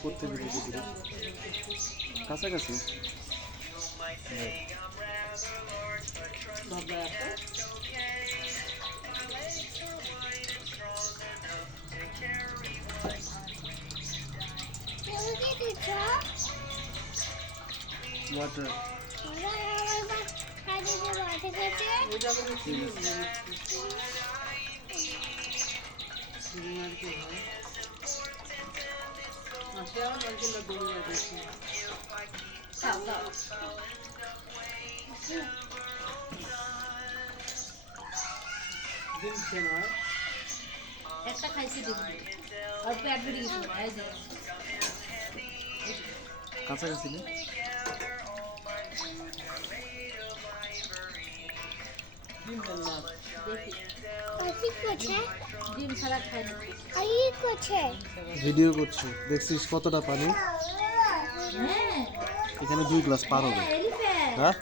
উপর থেকে দেখে দিল কাছাকাছি ওয়াটার একটা খাইছি দেখি আর পেট ভরে গেছে এই যে কাছাকাছি না ডিম ছাড়া খাই না ভিডিও করছি দেখছিস কতটা পানি হ্যাঁ এখানে 2 গ্লাস পার হবে এলিফ্যান্ট হ্যাঁ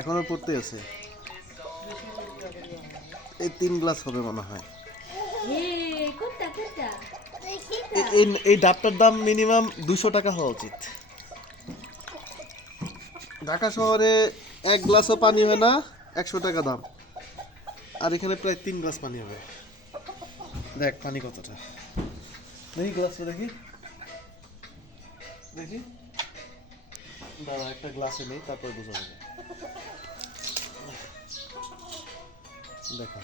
এখনো পড়তে আছে এই 3 গ্লাস হবে মনে হয় কোনটা কোনটা এই ডাবটার দাম মিনিমাম 200 টাকা হওয়া উচিত ঢাকা শহরে 1 গ্লাসও পানি হয় না 100 টাকা দাম আর এখানে প্রায় 3 গ্লাস পানি হবে দেখ পানি কতটা দেখি গ্লাসটা দেখি দেখি দাঁড়া একটা গ্লাসে নেই তারপর বোঝা যাবে দেখা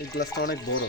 এই গ্লাসটা অনেক বড়